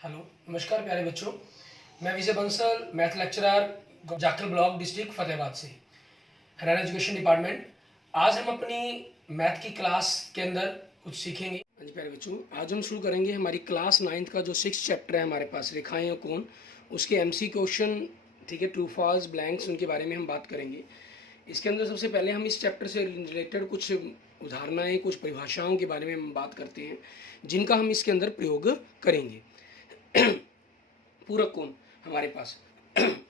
Hello, नमस्कार प्यारे बच्चों। मैं Vijay Bansal, math lecturer, Jakhal block, district Fatehabad से, हरियाणा एजुकेशन डिपार्टमेंट। आज हम अपनी मैथ की क्लास के अंदर कुछ सीखेंगे। हाँ जी प्यारे बच्चों, आज हम शुरू करेंगे हमारी क्लास 9th का जो 6th चैप्टर है हमारे पास, रेखाएं और कोण, उसके MC क्वेश्चन, ठीक है, ट्रू फॉल्स ब्लैंक्स, उनके बारे में हम बात करेंगे। इसके अंदर सबसे पहले हम इस चैप्टर से रिलेटेड कुछ उदाहरणाएँ, कुछ परिभाषाओं के बारे में हम बात करते हैं, जिनका हम इसके अंदर प्रयोग करेंगे। पूरक कोण हमारे पास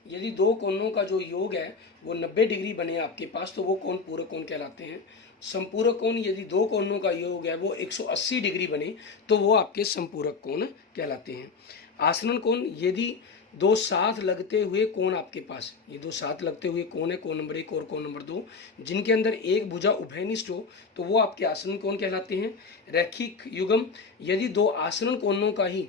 यदि दो कोणों का जो योग है वो 90 डिग्री बने आपके पास, तो वो कोण पूरक कोण कहलाते हैं। संपूरक कोण यदि दो कोणों का योग है वो 180 डिग्री बने, तो वो आपके संपूरक कोण कहलाते हैं। आसरण कोण यदि दो साथ लगते हुए कोण आपके पास, ये दो साथ लगते हुए कोण है, कोण नंबर 1 और कोण नंबर 2, जिनके अंदर एक भुजा उभयनिष्ठ हो, तो वो आपके आसरण कोण कहलाते हैं। रैखिक युग्म यदि दो आसरण कोणों का ही,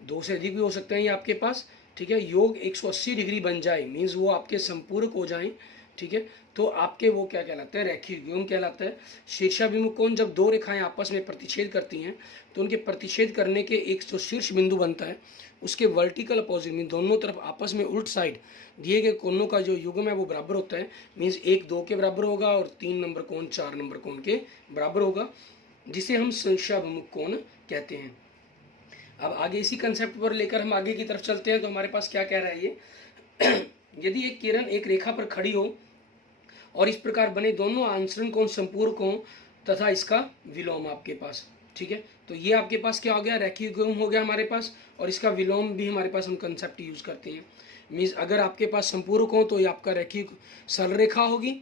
दो से अधिक भी हो सकते हैं ये आपके पास, ठीक है, योग 180 डिग्री बन जाए, मीन्स वो आपके संपूरक हो जाएं, ठीक है, तो आपके वो क्या कहलाता है, रैखिक युग्म कहलाता है। शीर्षाभिमुख कोण जब दो रेखाएं आपस में प्रतिच्छेद करती हैं, तो उनके प्रतिच्छेद करने के एक जो शीर्ष बिंदु बनता है, उसके वर्टिकल अपोजिट मीन दोनों तरफ आपस में उल्ट साइड दिए गए कोणों का जो युग्म है वो बराबर होता है, मीन्स 1 2 के बराबर होगा और 3 नंबर कोण 4 नंबर कोण के बराबर होगा, जिसे हम शीर्षाभिमुख कोण कहते हैं। अब आगे इसी कंसेप्ट पर लेकर हम आगे की तरफ चलते हैं। तो हमारे पास क्या कह रहा है ये यदि एक किरण एक रेखा पर खड़ी हो और इस प्रकार बने दोनों आंसरण कोण संपूरक हों तथा इसका विलोम आपके पास, ठीक है, तो ये आपके पास क्या हो गया, रैखिक युग्म हो गया हमारे पास, और इसका विलोम भी हमारे पास हम कंसेप्ट यूज करते हैं। मीन्स अगर आपके पास संपूरक हो तो ये आपका रैखिक सरल रेखा होगी,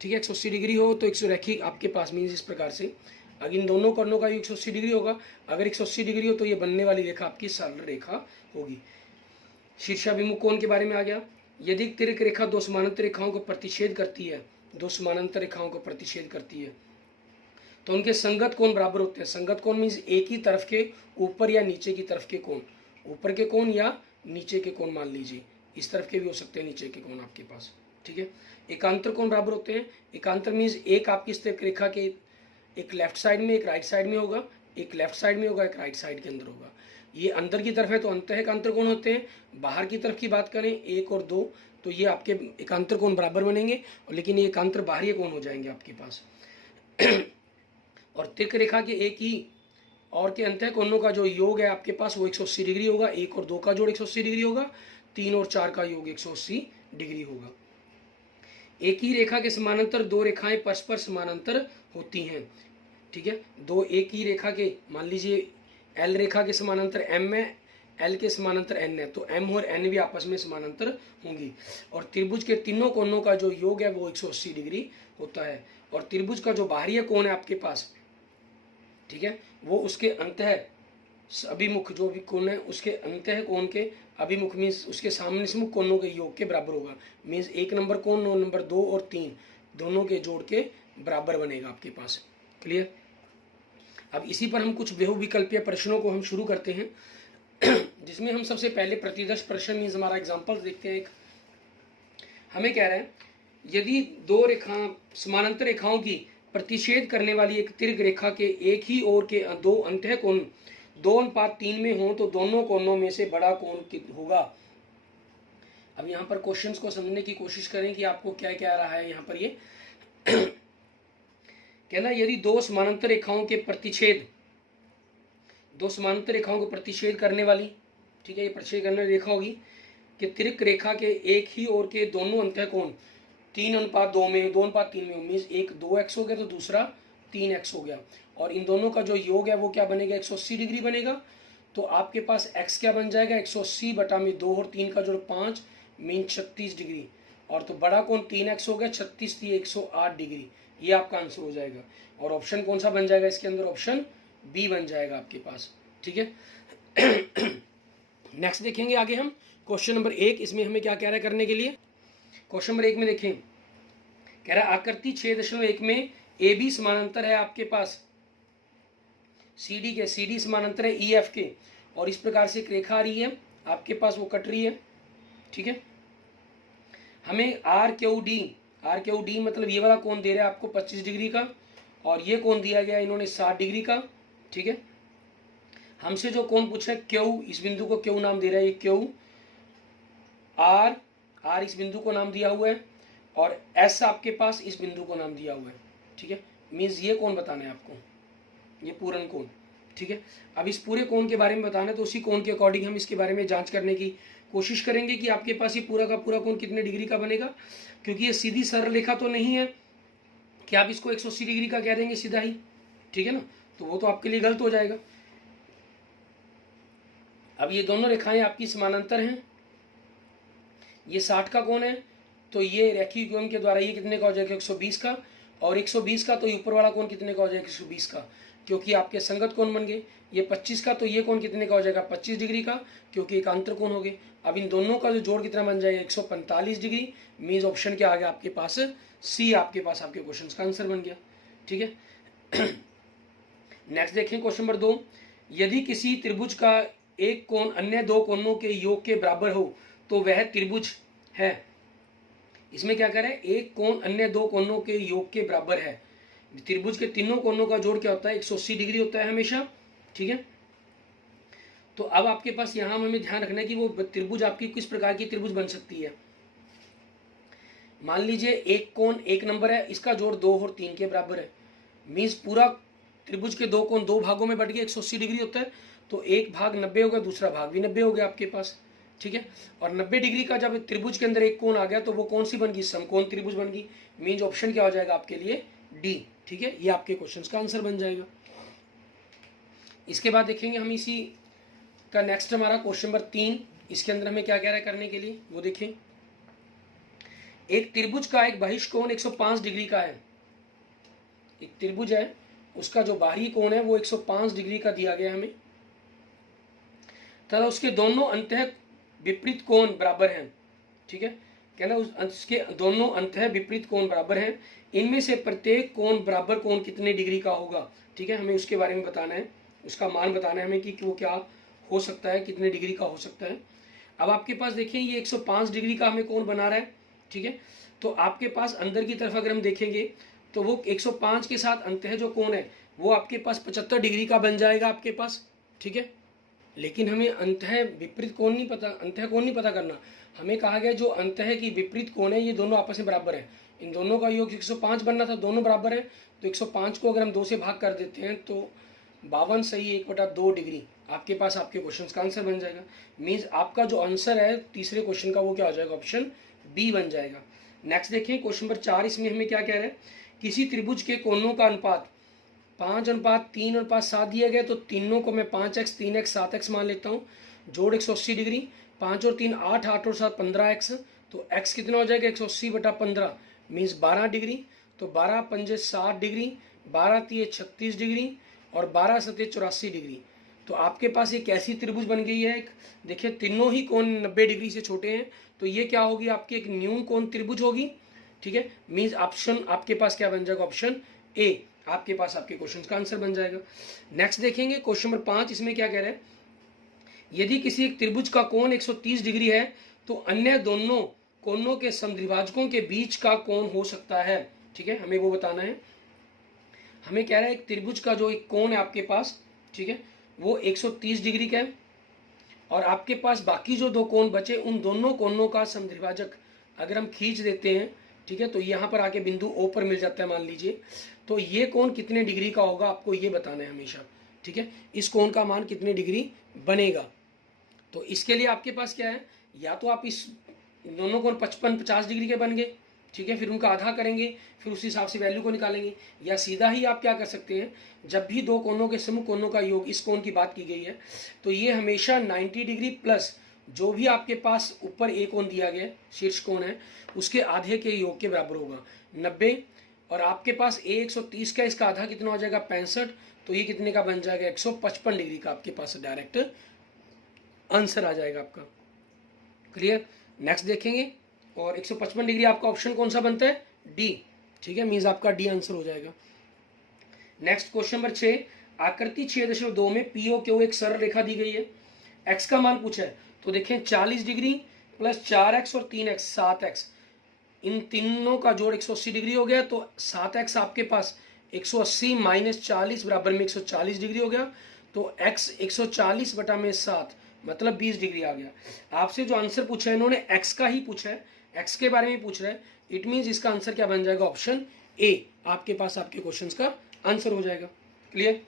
ठीक है, 180 डिग्री हो तो 100 रैखिक आपके पास, मीन्स इस प्रकार से। अगर इन दोनों कोणों का 180 डिग्री होगा, अगर 180 डिग्री हो तो ये बनने वाली रेखा आपकी सरल रेखा होगी। शीर्षाभिमुख कोण के बारे में आ गया। यदि तिर्क रेखा दो समानांतर रेखाओं को प्रतिच्छेद करती है, दो समानांतर रेखाओं को प्रतिच्छेद करती है, तो उनके संगत कोण बराबर होते हैं। संगत कोण मीन्स एक ही तरफ के ऊपर या नीचे की तरफ के कोण, ऊपर के कोण या नीचे के कोण, मान लीजिए इस तरफ के भी हो सकते हैं, नीचे के कोण आपके पास, ठीक है। एकांतर कोण बराबर होते हैं। एकांतर मीन्स एक आपकी स्थिर रेखा के एक लेफ्ट साइड में एक राइट साइड में होगा, एक लेफ्ट साइड में होगा, एक राइट साइड के अंदर होगा। ये अंदर की तरफ है तो अंतः एकांतर कोण होते हैं। बाहर की तरफ की बात करें 1 और 2, तो ये आपके एकांतर कोण बराबर बनेंगे, और लेकिन ये एकांतर बाहरी कोण हो जाएंगे आपके पास। और तिर्क रेखा के एक ही और के अंतः कोणों का जो योग है आपके पास वो 180 डिग्री होगा। 1 और 2 का जोड़ 180 डिग्री होगा, 3 और 4 का योग 180 डिग्री होगा। एक ही रेखा के समानांतर दो रेखाएं परस्पर समानांतर होती हैं, ठीक है, दो एक ही रेखा के, मान लीजिए L रेखा के समानांतर M है, L के समानांतर N है, तो M और N भी आपस में समानांतर होंगी। और त्रिभुज के तीनों कोणों का जो योग है वो 180 डिग्री होता है। और त्रिभुज का जो बाहरी कोण है आपके पास, ठीक है, वो उसके अंतः अभिमुख जो भी कोण है उसके अंतः कोण के अभिमुख मीन्स उसके सामने से मुख कोणों के योग के बराबर होगा। मीन्स 1 नंबर कोण नंबर 2 और 3 दोनों के जोड़ के बराबर बनेगा आपके पास। क्लियर। अब इसी पर हम कुछ बहुविकल्पीय प्रश्नों को हम शुरू करते हैं जिसमें हम सबसे पहले प्रतिदर्श प्रश्न मीन्स हमारा एग्जाम्पल देखते हैं। एक हमें कह रहा है यदि दो रेखा समानांतर रेखाओं की प्रतिच्छेद करने वाली एक दीर्घ रेखा के एक ही ओर के दो अंतः कोण 2:3 में हो, तो दोनों कोणों में से बड़ा कोण होगा। अब यहाँ पर क्वेश्चंस को समझने की कोशिश करें कि आपको क्या क्या आ रहा है यहाँ पर। ये कहना यदि दो समानांतर रेखाओं के प्रतिच्छेद, दो समानांतर रेखाओं को प्रतिच्छेद करने वाली, ठीक है, ये प्रतिच्छेद करने वाली रेखा होगी कि तिर्क रेखा के एक ही ओर के दोनों अंतः कोण 3:2 में 2:3 में, मीन्स एक 2x हो गया तो दूसरा 3x हो गया, और इन दोनों का जो योग है वो क्या बनेगा, 180 डिग्री बनेगा। तो आपके पास x क्या बन जाएगा, 180 बटा में 2 और 3 का जोड़ 5 मीन 36 डिग्री, और तो बड़ा कोण 3x हो गया, 36 थी 108 डिग्री, ये आपका आंसर हो जाएगा। और ऑप्शन कौन सा बन जाएगा इसके अंदर, ऑप्शन बी बन जाएगा आपके पास, ठीक है। नेक्स्ट देखेंगे आगे हम क्वेश्चन नंबर 1। इसमें हमें क्या कह रहा है करने के लिए। क्वेश्चन नंबर 1 में देखें, कह रहा है आकृति 6.1 में ए बी समानांतर है आपके पास सी डी के, सी डी समानांतर है ई एफ के, और इस प्रकार से एक रेखा आ रही है आपके पास, वो कट रही है, ठीक है। हमें आर क्यू डी मतलब ये वाला कोण दे रहा है आपको 25 डिग्री का, और ये कोण दिया गया इन्होंने 60 डिग्री का, ठीक है। हमसे जो कोण पूछा है क्यू, इस बिंदु को क्यू नाम दे रहा है, ये क्यू, आर, आर इस बिंदु को नाम दिया हुआ है, और एस आपके पास इस बिंदु को नाम दिया हुआ है। ठीक है, मीन्स ये कोण बताना है आपको, ये पूर्ण कोण। ठीक है, अब इस पूरे कोण के बारे में बताना है, तो उसी कोण के अकॉर्डिंग हम इसके बारे में जांच करने की कोशिश करेंगे कि आपके पास ये पूरा का पूरा कोण कितने डिग्री का बनेगा, क्योंकि ये सीधी सरल रेखा तो नहीं है कि आप इसको 180 डिग्री का कह देंगे सीधा ही। ठीक है ना, तो वो तो आपके लिए गलत हो जाएगा। अब ये दोनों रेखाएं आपकी समानांतर हैं, ये 60 का कोण है, तो ये रेखीय कोण के द्वारा ये कितने का हो जाएगा 120 का, और 120 का तो ये ऊपर वाला कोण कितने का हो जाएगा 120 का, क्योंकि आपके संगत कोण बन गए। ये 25 का, तो ये कोण कितने का हो जाएगा 25 डिग्री का, क्योंकि एक अंतर कोण हो गए। अब इन दोनों का जो जोड़ कितना बन जाएगा 145 डिग्री। मीन्स ऑप्शन क्या आ गया आपके पास, सी आपके पास आपके क्वेश्चन का आंसर बन गया। ठीक है, नेक्स्ट देखें क्वेश्चन नंबर 2। यदि किसी त्रिभुज का एक कोण अन्य दो कोणों के योग के बराबर हो तो वह त्रिभुज है। इसमें क्या कह रहा है, एक कोण अन्य दो कोणों के योग के बराबर है। त्रिभुज के तीनों कोणों का जोड़ क्या होता है 180 डिग्री होता है हमेशा। ठीक है, तो अब आपके पास यहाँ हमें ध्यान रखना है कि वो त्रिभुज आपकी किस प्रकार की त्रिभुज बन सकती है। मान लीजिए एक कोण एक नंबर है, इसका जोड़ 2 और 3 के बराबर है। मीन्स पूरा त्रिभुज के दो कोण दो भागों में बट गए, 180 डिग्री होता है, तो एक भाग 90 हो गया, दूसरा भाग भी 90 हो गया आपके पास। ठीक है, और 90 डिग्री का जब त्रिभुज के अंदर एक कोण आ गया तो वो कौन सी बन गई, समकोण त्रिभुज बन गई। मीन्स ऑप्शन क्या हो जाएगा आपके लिए, डी। ठीक है, ये आपके क्वेश्चन का आंसर बन जाएगा। इसके बाद देखेंगे हम इसी का नेक्स्ट हमारा क्वेश्चन नंबर 3। इसके अंदर हमें क्या कह रहा है करने के लिए, वो देखें। एक त्रिभुज का एक बहिष्कोण 105 डिग्री का है। एक त्रिभुज है, उसका जो बाहरी कोण है वो 105 डिग्री का दिया गया हमें, तथा उसके दोनों अंतः विपरीत कोण बराबर हैं। ठीक है, कहना उसके दोनों अंतः विपरीत कोण बराबर हैं, इनमें से प्रत्येक कोण बराबर कोण कितने डिग्री का होगा। ठीक है, हमें उसके बारे में बताना है, उसका मान बताना है हमें कि वो क्या हो सकता है, कितने डिग्री का हो सकता है। अब आपके पास देखिए ये 105 डिग्री का हमें कोण बना रहा है। ठीक है, तो आपके पास अंदर की तरफ अगर हम देखेंगे तो वो 105 के साथ अंतः जो कोण है वो आपके पास 75 डिग्री का बन जाएगा आपके पास। ठीक है, लेकिन हमें अंतः विपरीत कोण नहीं पता, अंतः कोण नहीं पता करना। हमें कहा गया जो अंतः की विपरीत कोण है ये दोनों आपस में बराबर है, इन दोनों का योग 105 बनना था, दोनों बराबर है, तो 105 को अगर हम 2 से भाग कर देते हैं तो 52 सही 1/2 डिग्री आपके पास आपके क्वेश्चन का आंसर बन जाएगा। मीन्स आपका जो आंसर है तीसरे क्वेश्चन का वो क्या हो जाएगा, ऑप्शन बी बन जाएगा। नेक्स्ट देखिए क्वेश्चन नंबर 4। इसमें हमें क्या कह रहा है, किसी त्रिभुज के कोणों का अनुपात 5:3:7 दिया गया, तो तीनों को मैं 5x 3x 7x मान लेता हूँ। जोड़ 180 डिग्री, 5 और 3 8, 8 और 7 15x, तो x कितना हो जाएगा 180/15 मीन्स 12 डिग्री, तो 12 पंजे 60 डिग्री, 12 तिये 36 डिग्री और 12 सत्ते 84 डिग्री। तो आपके पास एक ऐसी त्रिभुज बन गई है, देखिए तीनों ही कोण 90 डिग्री से छोटे हैं, तो ये क्या होगी आपकी एक न्यून कोण त्रिभुज होगी। ठीक है, मीन्स ऑप्शन आपके पास क्या बन जाएगा, ऑप्शन ए आपके पास आपके क्वेश्चन का आंसर बन जाएगा। नेक्स्ट देखेंगे क्वेश्चन नंबर 5। इसमें क्या कह रहा है, यदि किसी एक त्रिभुज का कोण 130 डिग्री है तो अन्य दोनों कोणों के समद्विभाजकों के बीच का कोण हो सकता है। ठीक है, हमें वो बताना है। हमें कह रहा है एक त्रिभुज का जो एक कोण है आपके पास, ठीक है, वो 130 डिग्री का है, और आपके पास बाकी जो दो कोण बचे उन दोनों कोणों का समद्विभाजक अगर हम खींच देते हैं, ठीक है, तो यहाँ पर आके बिंदु ओ पर मिल जाता है मान लीजिए, तो ये कोण कितने डिग्री का होगा आपको ये बताना है हमेशा। ठीक है, इस कोण का मान कितने डिग्री बनेगा। तो इसके लिए आपके पास क्या है, या तो आप इस दोनों कोण 55-50 डिग्री के बन गए, ठीक है, फिर उनका आधा करेंगे, फिर उस हिसाब से वैल्यू को निकालेंगे, या सीधा ही आप क्या कर सकते हैं, जब भी दो कोणों के समूह कोणों का योग, इस कोण की बात की गई है, तो ये हमेशा 90 डिग्री प्लस जो भी आपके पास ऊपर एक कोण दिया गया शीर्ष कोण है उसके आधे के योग के बराबर होगा 90, और आपके पास ए 130 का, इसका आधा कितना हो जाएगा 65, तो ये कितने का बन जाएगा 155 डिग्री का आपके पास डायरेक्ट आंसर आ जाएगा आपका। क्लियर। नेक्स्ट देखेंगे, और 155 डिग्री आपका ऑप्शन कौन सा बनता है, डी। ठीक है, मीन्स आपका डी आंसर हो जाएगा। Next question number 6। आकृति 6.2 में POQ एक सरल रेखा दी गई है, x का मान पूछा है, तो देखें 40 डिग्री प्लस 4x और 3x 7x, इन तीनों का जोड़ 180 डिग्री हो गया, तो 7x आपके पास 180 माइनस 40 बराबर में 140 डिग्री हो गया, तो x 140 बटा में 7 मतलब 20 डिग्री आ गया। आपसे जो आंसर पूछा है इन्होंने x का ही पूछा है, x के बारे में पूछ रहा है। इट मीन्स इसका आंसर क्या बन जाएगा, ऑप्शन ए आपके पास आपके क्वेश्चंस का आंसर हो जाएगा। क्लियर।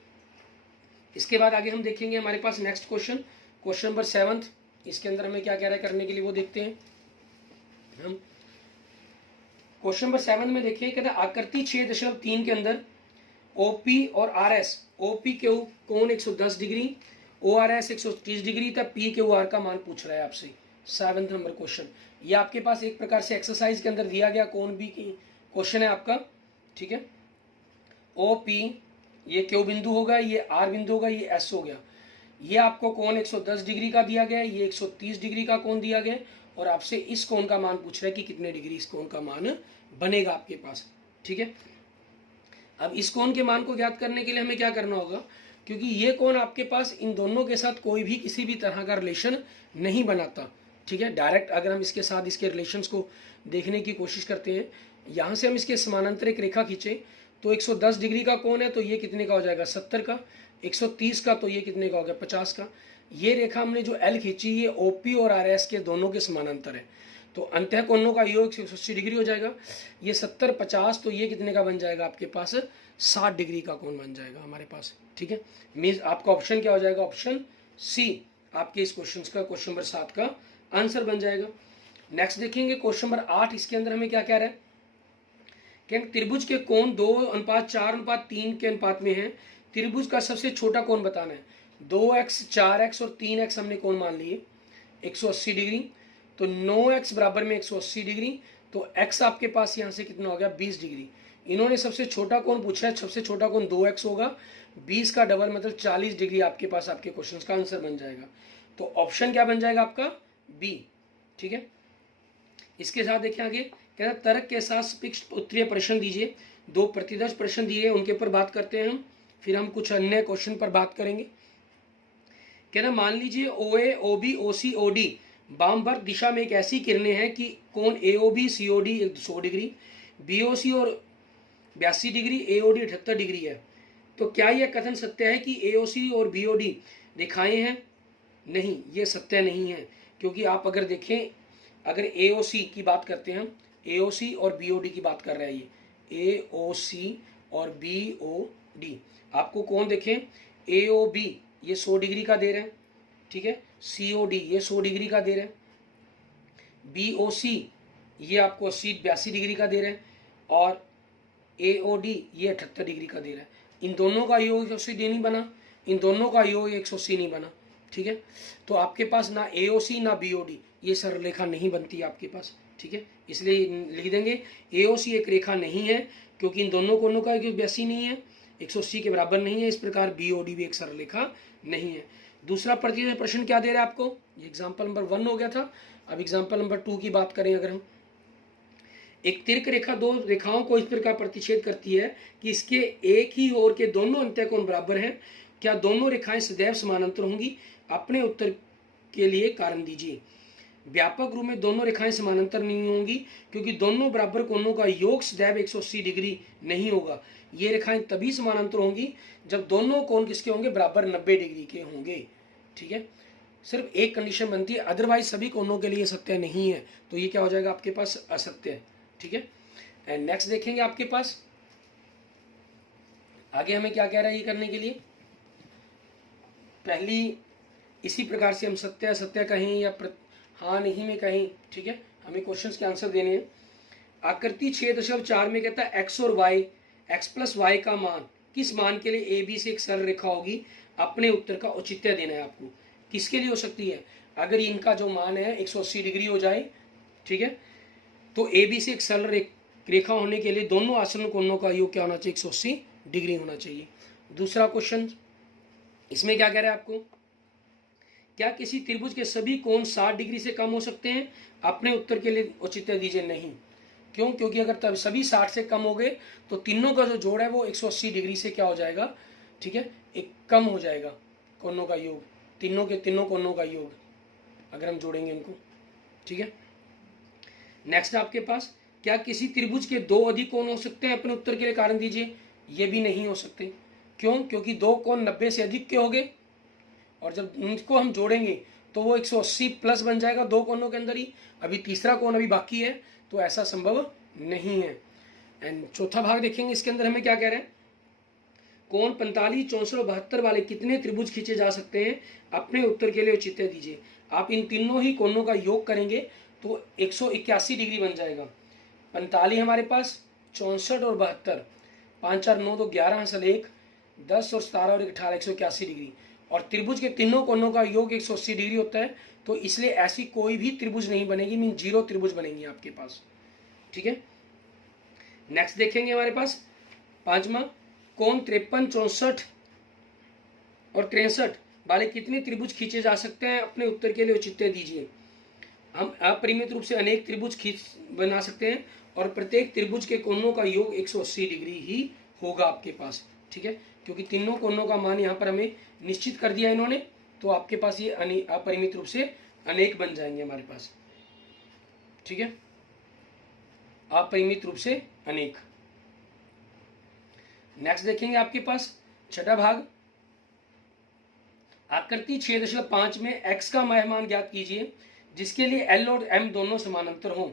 इसके बाद आगे हम देखेंगे हमारे पास नेक्स्ट क्वेश्चन, क्वेश्चन नंबर 7। इसके अंदर हमें क्या कह रहा है करने के लिए वो देखते हैं हम। क्वेश्चन नंबर 7 में देखिए, कहते हैं आकृति 6.3 के अंदर ओपी और आरएस, ओपी के कोण 110 डिग्री, ओआरएस 130 डिग्री तक पी के आर का मान पूछ रहा है आपसे। 7 नंबर क्वेश्चन ये आपके पास एक प्रकार से एक्सरसाइज के अंदर दिया गया कोण बी की क्वेश्चन है आपका। ठीक है, ओ पी ये क्यू बिंदु होगा, ये आर बिंदु होगा, ये एस हो गया। ये आपको कोण 110 डिग्री का दिया गया है, ये 130 डिग्री का कोण दिया गया है, और आपसे इस कोण का मान पूछ रहा है कि कितने डिग्री इस कोण का मान बनेगा आपके पास। ठीक है, अब इस कोण के मान को ज्ञात करने के लिए हमें क्या करना होगा, क्योंकि ये कोण आपके पास इन दोनों के साथ कोई भी किसी भी तरह का रिलेशन नहीं बनाता। ठीक है, डायरेक्ट अगर हम इसके साथ इसके रिलेशंस को देखने की कोशिश करते हैं, यहाँ से हम इसके समानांतर एक रेखा खींचे तो 110 डिग्री का कोण है, तो ये कितने का हो जाएगा 70 का, 130 का तो ये कितने का हो गया 50 का। ये रेखा हमने जो एल खींची ये ओपी और आर एस के दोनों के समानांतर है, तो अंतः कोणों का योग 180 डिग्री हो जाएगा। ये 70 50 तो ये कितने का बन जाएगा आपके पास 60 डिग्री का कोण बन जाएगा हमारे पास। ठीक है, मीन्स आपका ऑप्शन क्या हो जाएगा, ऑप्शन सी आपके इस क्वेश्चन का क्वेश्चन नंबर 7 का आंसर बन जाएगा। नेक्स्ट देखेंगे क्वेश्चन नंबर 8। इसके अंदर हमें क्या कह रहा है कि त्रिभुज के कोण 2:4:3 के अनुपात में है। त्रिभुज का सबसे छोटा कोण बताना है। 2x 4x और 3x हमने कोण मान लिए 180 डिग्री, तो 9x बराबर में 180 डिग्री, तो x आपके पास यहाँ से कितना हो गया 20 डिग्री। इन्होंने सबसे छोटा कोण पूछा है, सबसे छोटा कोण 2x होगा, 20 का डबल मतलब 40 डिग्री आपके पास आपके क्वेश्चन का आंसर बन जाएगा। तो ऑप्शन क्या बन जाएगा आपका बी। ठीक है, इसके साथ देखिए आगे कहना तर्क के साथ फिक्स्ड उत्तरीय प्रश्न दीजिए। 2 प्रतिदर्श प्रश्न दिए उनके ऊपर बात करते हैं हम, फिर हम कुछ अन्य क्वेश्चन पर बात करेंगे। कहना मान लीजिए OA OB OC OD वामवर्त दिशा में एक ऐसी किरणें हैं कि कोण AOB COD 100 डिग्री, BOC और 82 डिग्री, AOD 78 डिग्री है। तो क्या यह कथन सत्य है कि AOC और BOD रेखाएं हैं? नहीं, ये सत्य नहीं है, क्योंकि आप अगर देखें, अगर AOC की बात करते हैं हम, AOC और BOD की बात कर रहे हैं, ये AOC और BOD आपको कौन देखें, AOB ये 100 डिग्री का दे रहे हैं। ठीक है, COD ये 100 डिग्री का दे रहे हैं, BOC ये आपको 82 डिग्री का दे रहे हैं, और AOD ये 78 डिग्री का दे रहा है। इन दोनों का योग 180 नहीं बना, इन दोनों का योग 180 नहीं बना। ठीक है, तो आपके पास ना AOC ना BOD ये सरलरेखा नहीं बनती आपके पास। ठीक है, इसलिए लिख देंगे AOC एक रेखा नहीं है, क्योंकि इन दोनों कोणों का योग 82 नहीं है, 180 के बराबर नहीं है। इस प्रकार BOD भी एक सरलरेखा नहीं है। दूसरा प्रतिशत प्रश्न क्या दे रहा है आपको, ये एग्जाम्पल नंबर 1 हो गया था। अब एग्जाम्पल नंबर 2 की बात करें, अगर हम एक तिर्क रेखा 2 रेखाओं को इस प्रकार प्रतिच्छेद करती है कि इसके एक ही ओर के दोनों अंत्यकोण बराबर हैं, क्या दोनों रेखाएं सदैव समानांतर होंगी? अपने उत्तर के लिए कारण दीजिए। व्यापक रूप में दोनों रेखाएं समानांतर नहीं होंगी, क्योंकि दोनों बराबर कोणों का योग सदैव 180 डिग्री नहीं होगा। ये रेखाएं तभी समानांतर होंगी जब दोनों कोण किसके होंगे, बराबर 90 डिग्री के होंगे। ठीक है, सिर्फ एक कंडीशन बनती है, अदरवाइज सभी कोणों के लिए सत्य नहीं है, तो ये क्या हो जाएगा आपके पास असत्य है। ठीक है, एंड नेक्स्ट देखेंगे आपके पास आगे हमें क्या कह रहा है ये करने के लिए। पहली इसी प्रकार से हम सत्य असत्य कहें या हाँ नहीं में कहें। ठीक है, हमें क्वेश्चंस के आंसर देने हैं। आकृति 6.4 में कहता है x और y, x प्लस वाई का मान किस मान के लिए AB से एक सरल रेखा होगी? अपने उत्तर का औचित्य देना है आपको। किसके लिए हो सकती है? अगर इनका जो मान है 180 डिग्री हो जाए, ठीक है, तो AB से एक सरल रेखा होने के लिए दोनों आसन्न कोणों का योग क्या होना चाहिए, 180 डिग्री होना चाहिए। दूसरा क्वेश्चन इसमें क्या कह रहा है आपको, क्या किसी त्रिभुज के सभी कोण 60 डिग्री से कम हो सकते हैं? अपने उत्तर के लिए औचित्य दीजिए नहीं। क्यों? क्योंकि अगर तब सभी 60 से कम हो गए तो तीनों का जो जोड़ है वो 180 डिग्री से क्या हो जाएगा, ठीक है, एक कम हो जाएगा कोणों का योग, तीनों कोणों का योग अगर हम जोड़ेंगे इनको। ठीक है, नेक्स्ट आपके पास क्या किसी त्रिभुज के 2 अधिक कोण हो सकते हैं? अपने उत्तर के लिए कारण दीजिए। ये भी नहीं हो सकते। क्यों? क्योंकि दो कोण 90 से अधिक के हो गए और जब उनको हम जोड़ेंगे तो वो 180 प्लस बन जाएगा दो कोणों के अंदर ही। अभी तीसरा कोण अभी बाकी है, तो ऐसा संभव नहीं है। एंड चौथा भाग देखेंगे, इसके अंदर हमें क्या कह रहे हैं, कोण 45, 64 और 72 वाले कितने त्रिभुज खींचे जा सकते हैं, अपने उत्तर के लिए औचित्य दीजिए। आप इन तीनों ही कोणों का योग करेंगे तो 181 डिग्री बन जाएगा। 45 हमारे पास, 64 और 72, 5 4 9 तो 11 हासिल 1, 10 और 17 और 18, 181 डिग्री। और त्रिभुज के तीनों कोणों का योग 180 डिग्री होता है, तो इसलिए ऐसी कोई भी त्रिभुज नहीं बनेगी, मीन 0 त्रिभुज बनेंगी आपके पास। ठीक है, नेक्स्ट देखेंगे हमारे पास पांचवा, कोण 53, 64 और 63 वाले कितने त्रिभुज खींचे जा सकते हैं, अपने उत्तर के लिए औचित्य दीजिए। हम अपरिमित रूप से अनेक त्रिभुज खींच बना सकते हैं और प्रत्येक त्रिभुज के कोणों का योग 180 डिग्री ही होगा आपके पास। ठीक है, क्योंकि तीनों कोणों का मान यहाँ पर हमें निश्चित कर दिया इन्होंने, तो आपके पास ये अपरिमित रूप से अनेक बन जाएंगे हमारे पास। ठीक है, अपरिमित रूप से अनेक। नेक्स्ट देखेंगे आपके पास छठा भाग, आकृति 6.5 में x का मान ज्ञात कीजिए जिसके लिए L और M दोनों समानांतर हों।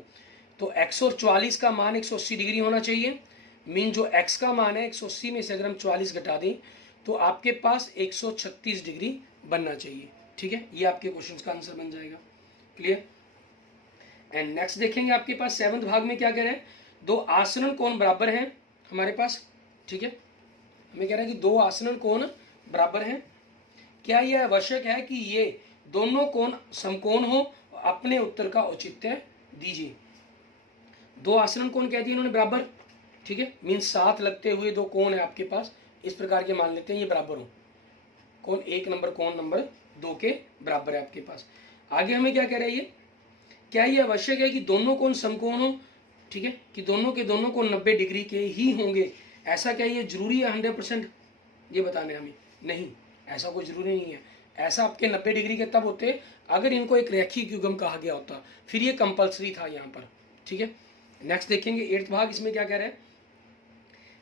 तो x और 44 का मान 180 डिग्री होना चाहिए। मीन जो x का मान है 180 में से अगर हम 44 घटा दें तो आपके पास 136 डिग्री बनना चाहिए। ठीक है, ये आपके क्वेश्चन का आंसर बन जाएगा। क्लियर। एंड नेक्स्ट देखेंगे आपके पास 7वें भाग में क्या कह रहे हैं, दो आसन्न कोण बराबर हैं हमारे पास। ठीक है, हमें कह रहे हैं कि दो आसन्न कोण बराबर हैं। क्या यह आवश्यक है कि ये दोनों कोण समकोण हो? अपने उत्तर का औचित्य दीजिए। दो आसन्न कोण कह दिए इन्होंने बराबर। ठीक है, मीन साथ लगते हुए दो कोण है आपके पास, इस प्रकार के मान लेते हैं ये बराबर हो। कोण 1 नंबर कोण नंबर 2 के बराबर है आपके पास। आगे हमें क्या कह रहा है ये, क्या ये आवश्यक है कि दोनों कोण समकोण हो? ठीक है, कि दोनों के दोनों कोण 90 डिग्री के ही होंगे, ऐसा क्या ये जरूरी है 100%? ये बताने हमें नहीं, ऐसा कोई जरूरी नहीं है। ऐसा आपके 90 डिग्री के तब होते अगर इनको एक रैखिक युग्म कहा गया होता, फिर ये कंपलसरी था यहाँ पर। ठीक है, नेक्स्ट देखेंगे 8वां भाग, इसमें क्या कह रहा है,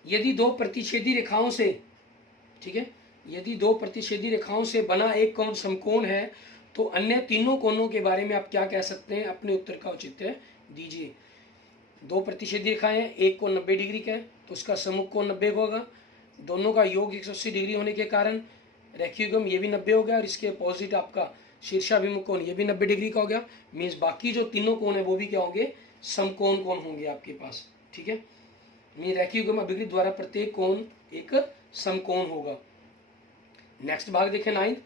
यदि दो प्रतिच्छेदी रेखाओं से, ठीक है, यदि दो प्रतिच्छेदी रेखाओं से बना एक कोण समकोण है तो अन्य तीनों कोणों के बारे में आप क्या कह सकते हैं, अपने उत्तर का औचित्य दीजिए। दो प्रतिच्छेदी रेखाएं, एक कोण 90 डिग्री का है तो उसका सम्मुख कोण 90 होगा। दोनों का योग 180 डिग्री होने के कारण रेखीय युग्म ये भी 90 हो गया और इसके अपोजिट आपका शीर्षाभिमुख कोण ये भी 90 डिग्री का हो गया। मीन्स बाकी जो तीनों कोण है वो भी क्या होंगे, समकोण कोण होंगे आपके पास। ठीक है, मीन रेखीय युग्म अभिकृत द्वारा प्रत्येक कोण एक समकोण होगा। नेक्स्ट भाग देखें 9,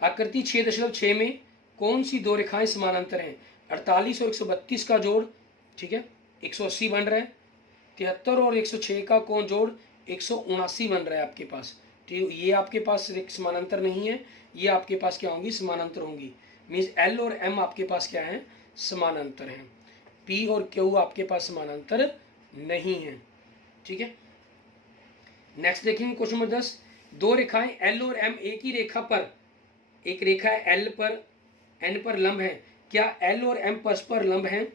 आकृति 6.6 में कौन सी दो रेखाएं समानांतर हैं? 48 और 132 का जोड़, ठीक है, 180 बन रहा है। 73 और 106 का कोण जोड़ 179 बन रहा है आपके पास। तो ये आपके पास समानांतर नहीं है, ये आपके पास क्या होंगी, समानांतर होंगी। मीन्स L और M आपके पास क्या है, समानांतर हैं। P और Q आपके पास समानांतर नहीं है। ठीक है, नेक्स्ट देखेंगे क्वेश्चन नंबर 10, दो रेखाएं L और M एक ही रेखा पर, एक रेखा L पर N पर लंब है, क्या L और M परस्पर लंब हैं?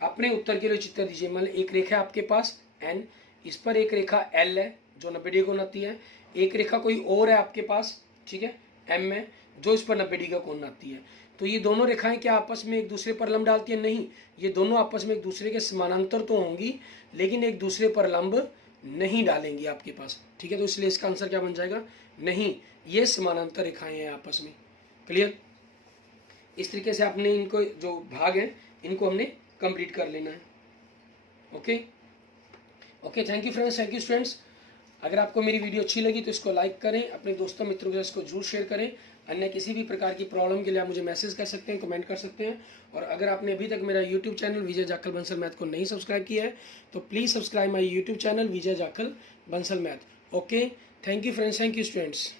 अपने उत्तर के लिए चित्र दीजिए। मतलब एक रेखा आपके पास N, इस पर एक रेखा L है जो 90 डिग्री कोण आती है, एक रेखा कोई और है आपके पास, ठीक है, M में, जो इस पर 90 डिग्री का कोण आती है। तो ये दोनों रेखाएं क्या आपस में एक दूसरे पर लंब डालती है? नहीं, ये दोनों आपस में एक दूसरे के समानांतर तो होंगी लेकिन एक दूसरे पर लंब नहीं डालेंगी आपके पास। ठीक है, तो इसलिए इसका आंसर क्या बन जाएगा, नहीं, ये समानांतर रेखाएं हैं आपस में। क्लियर। इस तरीके से आपने इनको जो भाग है इनको हमने कंप्लीट कर लेना है। Okay okay, thank you friends, thank you students. अगर आपको मेरी वीडियो अच्छी लगी तो इसको लाइक करें, अपने दोस्तों मित्रों के साथ इसको जरूर शेयर करें। अन्य किसी भी प्रकार की प्रॉब्लम के लिए आप मुझे मैसेज कर सकते हैं, कमेंट कर सकते हैं। और अगर आपने अभी तक मेरा यूट्यूब चैनल विजय जाखल बंसल मैथ को नहीं सब्सक्राइब किया है तो please subscribe my YouTube channel Vijay Jakhal Bansal math. Okay, thank you friends, thank you students.